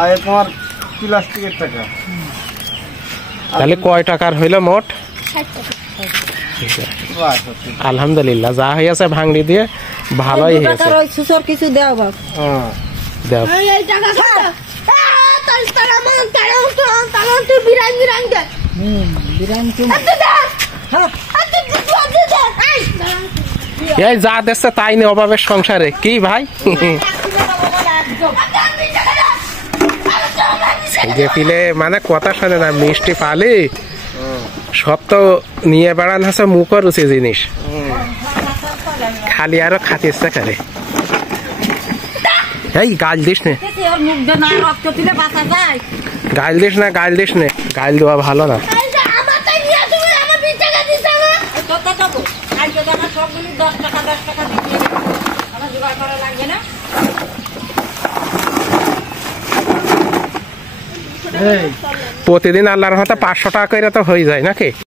আর তোমার প্লাস্টিকের টাকা তাহলে কয় টাকার হইলো মোট? আলহামদুলিল্লাহ, যা হয়েছে ভাঙড়ি দিয়ে ভালোই হয়েছে। কিছু দেও বাপ, দেও এই যা দেখছে তাই নে অভাবের সংসারে কি ভাই। যে পিলে মানে কথা শোনে না, মিষ্টি পালি সব তো নিয়ে বেড়ান হচ্ছে মুখর রুচি জিনিস, খালি আরো খাতে ইচ্ছা করে। এই গাল দিস নে, গাল দিস না, গাল দিস নে, গাল দেওয়া ভালো না। প্রতিদিন আল্লাহর হাতে 500 টাকা করে তো হয়ে যায় নাকি?